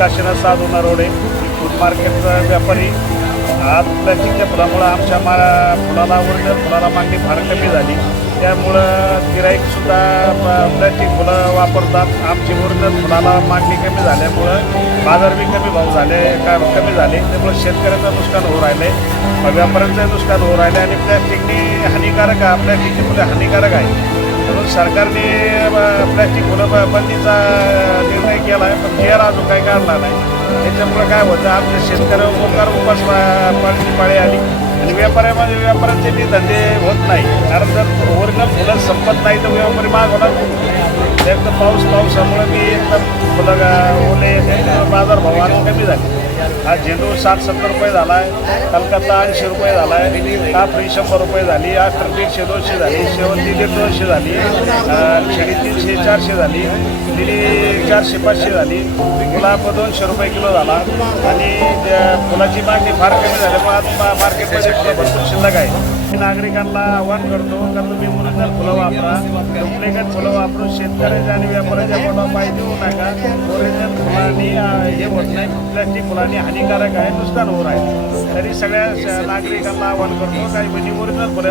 Kashinath road. आहे food मार्केटचा व्यापारी. आज प्लॅस्टिकच्या फुलामुळं आमच्या मा फुलाला ओरिजिनल फुलाला मागणी फार कमी झाली. त्यामुळं गिराईकसुद्धा प्लॅस्टिक फुलं वापरतात. आमची ओरिजिनल फुलाला मागणी कमी झाल्यामुळं बाजार बी कमी भाव झाले का कमी झाले. त्यामुळं शेतकऱ्यांचं नुकसान होऊ राहिलं. आहे व्यापाऱ्यांचं नुकसान होऊ राहिलं आणि प्लॅस्टिकनी हानिकारक आहे प्लॅस्टिकची फुले हानिकारक आहे. म्हणून सरकारने प्लॅस्टिक फुलं बंदीचा निर्णय केला आहे पण बिहार अजून काही काढला नाही. त्याच्यामुळे काय होतं आमच्या शेतकऱ्यावर उपकार उपास पा- पाळी आली. आणि व्यापाऱ्यामध्ये व्यापाऱ्यांचे ते धंदे होत नाही. कारण जर ओरिजिनल फुलं संपत नाही तर व्यापारी माग होणार. एकदम पाऊस पावसामुळे मी एकदम फुलं बाजार भाव आज कमी झाले. हा झेंडू साठ सत्तर रुपये झाला आहे कलकत्ता ऐंशी रुपये झाला आहे काफरी शंभर रुपये झाली आष्टर एकशे दोनशे झाली शेवंती दीड दोनशे झाली अं, शेळी तीनशे चारशे झाली लिली चारशे पाचशे झाली गुलाब दोनशे रुपये किलो झाला. आणि त्या फुलाची मागणी फार कमी झाली आज मार्केटमध्ये फुलं भरपूर शिल्लक आहे. मी नागरिकांना आव्हान करतो का तुम्ही ओरिजिनल फुलं वापरा डुप्लिकेट फुलं वापरून शेतकऱ्याच्या आणि व्यापाऱ्याच्या पोटावर पाय देऊ नका. ओरिजिनल फुलं आणि हे होत नाही. प्लॅस्टिक फुलांनी हानिकारक आहे नुकसान होत आहे तरी सगळ्या नागरिकांना आवाहन करतो काही म्हणजे ओरिजिनल फुले